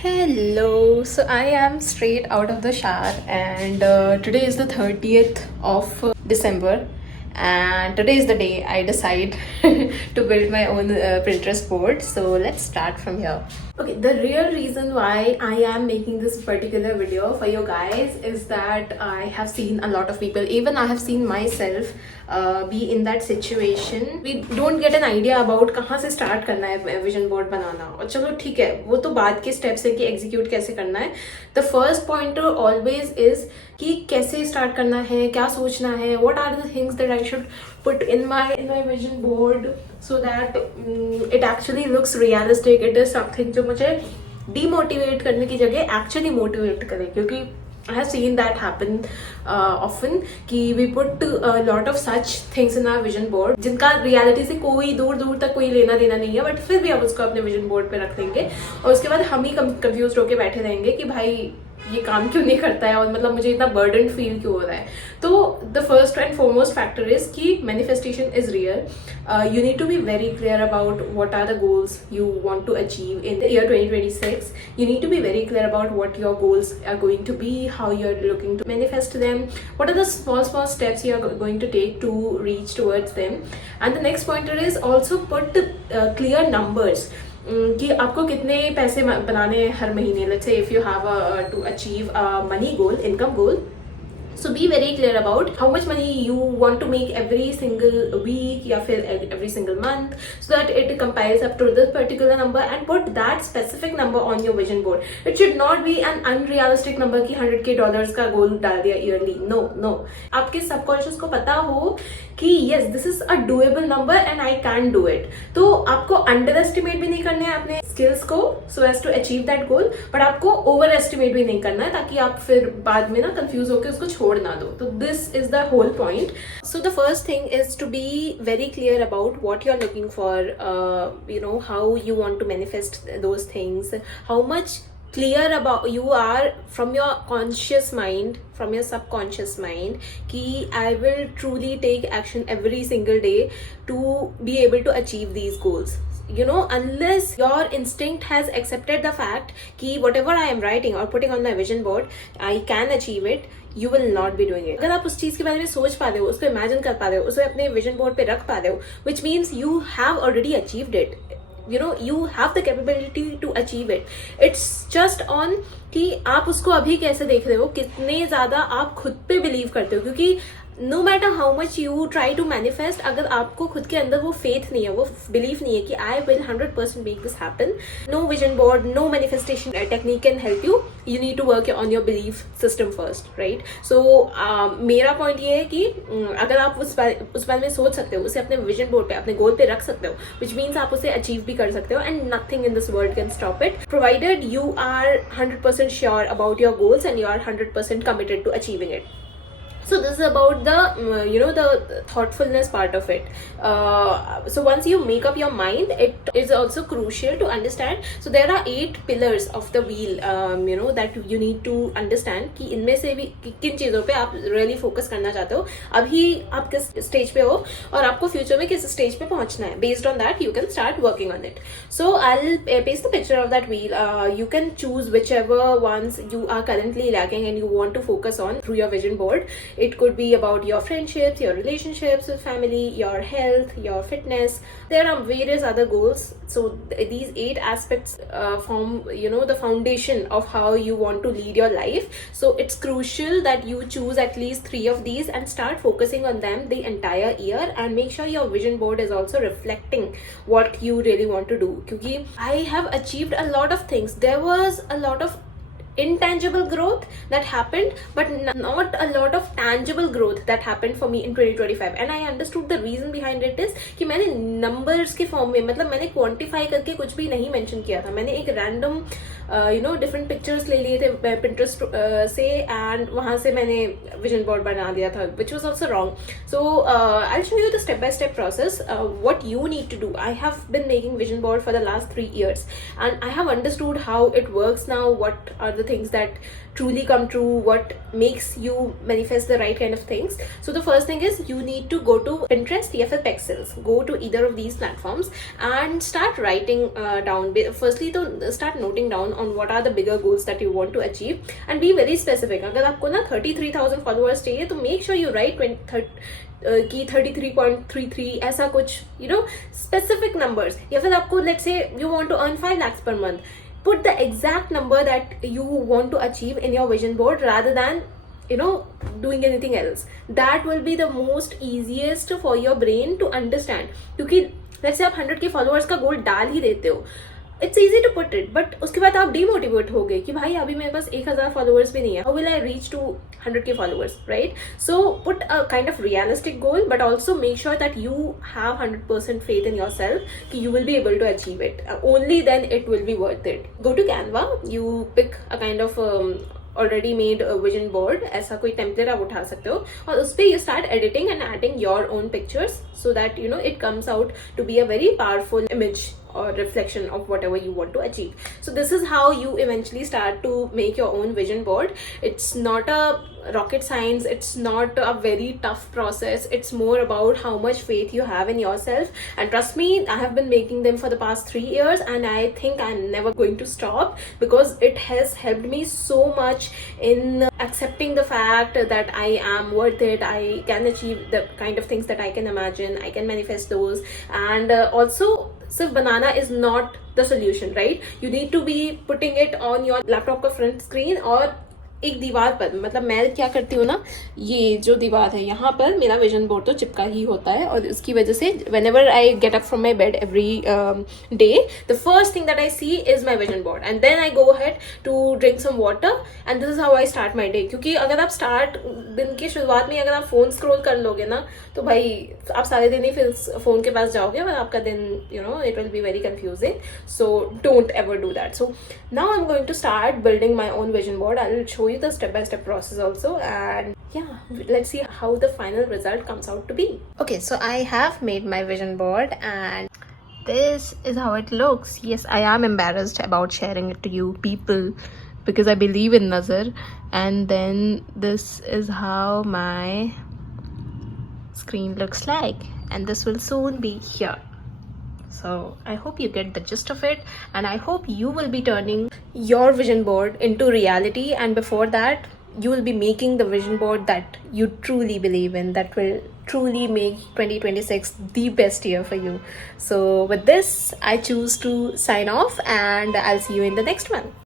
Hello, so I am straight out of the shower, and today is the 30th of December, and today is the day I decide to build my own Pinterest board. So let's start from here. Okay, the real reason why I am making this particular video for you guys is that I have seen a lot of people, even I have seen myself be in that situation. We don't get an idea about कहाँ से start करना है vision board बनाना. और चलो ठीक है, वो तो बाद के steps है कि execute कैसे करना है. The first pointer always is कि कैसे start करना है, क्या सोचना है, what are the things that I should put in my vision board so that it actually looks realistic. It is something जो मुझे demotivate करने की जगह actually motivate करे, क्योंकि I have seen that happen often कि we put a lot of such things in our vision board जिनका reality से कोई दूर दूर तक कोई लेना देना नहीं है, but फिर भी हम उसको अपने vision board पे रख देंगे और उसके बाद हम ही confused होके बैठे रहेंगे कि भाई ये काम क्यों नहीं करता है और मतलब मुझे इतना बर्डन फील क्यों हो रहा है. तो the first and foremost factor is कि manifestation is real. You need to be very clear about what are the goals you want to achieve in the year 2026. You need to be very clear about what your goals are going to be, how you're looking to manifest them, what are the small steps you are going to take to reach towards them. And the next pointer is also put clear numbers कि आपको कितने पैसे बनाने हैं हर महीने. Let's say if you have to achieve money goal, income goal, so be very clear about how much money you want to make every single week या फिर every single month, so that it compiles up to this particular number and put that specific number on your vision board. It should not be an unrealistic number कि $100K का गोल डाल दिया yearly. No. आपके subconscious को पता हो कि yes, this is a doable number and I can do it. तो आपको underestimate भी नहीं करना है अपने skills को so as to achieve that goal, but आपको overestimate भी नहीं करना है ताकि आप फिर बाद में ना confuse होकर उसको छोड़ ना दो. तो this is the whole point. So the first thing is to be very clear about what you are looking for, how you want to manifest those things, how much clear about you are from your conscious mind, from your subconscious mind कि I will truly take action every single day to be able to achieve these goals. Unless your instinct has accepted the fact कि whatever I am writing or putting on my vision board, I can achieve it, you will not be doing it. अगर आप उस चीज के बारे में सोच पा रहे हो, उसको इमेजिन कर पा रहे हो, उसे अपने विजन बोर्ड पे रख पा रहे हो, which means you have already achieved it. You have the capability to achieve it. It's just on कि आप उसको अभी कैसे देख रहे हो, कितने ज्यादा आप खुद पे बिलीव करते हो. क्योंकि no matter how much you try to manifest, अगर आपको खुद के अंदर वो faith नहीं है, वो belief नहीं है कि I will 100% make this happen, no vision board, no manifestation technique can help you. You need to work on your belief system first, right? So मेरा point ये है कि अगर आप उस बारे में सोच सकते हो, उसे अपने vision board पे, अपने goal पे रख सकते हो, which means आप उसे achieve भी कर सकते हो, and nothing in this world can stop it, provided you are 100% sure about your goals and you are 100% committed to achieving it. So this is about the the thoughtfulness part of it. So once you make up your mind, it is also crucial to understand. So there are 8 pillars of the wheel, that you need to understand कि इनमें से भी किन चीज़ों पे आप really focus करना चाहते हो, अभी आप किस stage पे हो और आपको future में किस stage पे पहुंचना है. Based on that, you can start working on it. So I'll paste the picture of that wheel. You can choose whichever ones you are currently lacking and you want to focus on through your vision board. It could be about your friendships, your relationships with family, your health, your fitness. There are various other goals. So these 8 aspects form, the foundation of how you want to lead your life. So it's crucial that you choose at least 3 of these and start focusing on them the entire year, and make sure your vision board is also reflecting what you really want to do. Because I have achieved a lot of things. There was a lot of intangible growth that happened, but not a lot of tangible growth that happened for me in 2025. And I understood the reason behind it is कि मैंने numbers के form में, मतलब मैंने quantify करके कुछ भी नहीं mention किया था. मैंने एक random different pictures ले लिए थे Pinterest से, and वहाँ से मैंने vision board बना दिया था, which was also wrong. So I'll show you the step-by-step process, what you need to do. I have been making vision board for the last 3 years, and I have understood how it works now, what are the things that truly come true, what makes you manifest the right kind of things. So the first thing is you need to go to Pinterest या फिर Pexels. Go to either of these platforms and start writing down. Firstly, to start noting down on what are the bigger goals that you want to achieve and be very specific. अगर आपको ना 33,000 followers चाहिए तो make sure you write कि 33.33 ऐसा कुछ specific numbers. या फिर आपको let's say you want to earn 5 lakhs per month, put the exact number that you want to achieve in your vision board rather than doing anything else. That will be the most easiest for your brain to understand. क्योंकि let's say आप 100k followers का गोल डाल ही देते हो, it's easy to put it, but उसके बाद आप डिमोटिवेट हो गए कि भाई अभी मेरे पास 1000 फॉलोअर्स भी नहीं है, how will I reach to 100k followers, right? So put a kind of realistic goal, but also make sure that you have 100% faith in yourself कि you will be able to achieve it. Only then it will be worth it. Go to Canva, you pick a kind of already made a vision board, ऐसा कोई template आप उठा सकते हो और उस पे you start editing and adding your own pictures so that it comes out to be a very powerful image or reflection of whatever you want to achieve. So this is how you eventually start to make your own vision board. It's not a rocket science, it's not a very tough process, it's more about how much faith you have in yourself. And trust me, I have been making them for the past 3 years and I think I'm never going to stop because it has helped me so much in accepting the fact that I am worth it, I can achieve the kind of things that I can imagine, I can manifest those. And also सिर्फ बनाना is not the solution, right? You need to be putting it on your laptop का front screen और एक दीवार पर, मतलब मैं क्या करती हूँ ना, ये जो दीवार है यहाँ पर मेरा विजन बोर्ड तो चिपका ही होता है और उसकी वजह से whenever I get up from my bed every day, the first thing that I see is my vision board and then I go ahead to drink some water and this is how I start my day. क्योंकि अगर आप दिन की शुरुआत में अगर आप phone scroll कर लोगे ना तो भाई आप सारे दिन ही फिर फोन के पास जाओगे और आपका दिन it will be very confusing. So don't ever do that. So now I'm going to start building my own vision board. I'll show you the step-by-step process also, and yeah, let's see how the final result comes out to be. Okay, so I have made my vision board and this is how it looks. Yes, I am embarrassed about sharing it to you people because I believe in Nazar. And then this is how my screen looks like and this will soon be here. So I hope you get the gist of it and I hope you will be turning your vision board into reality, and before that you will be making the vision board that you truly believe in, that will truly make 2026 the best year for you. So with this I choose to sign off and I'll see you in the next one.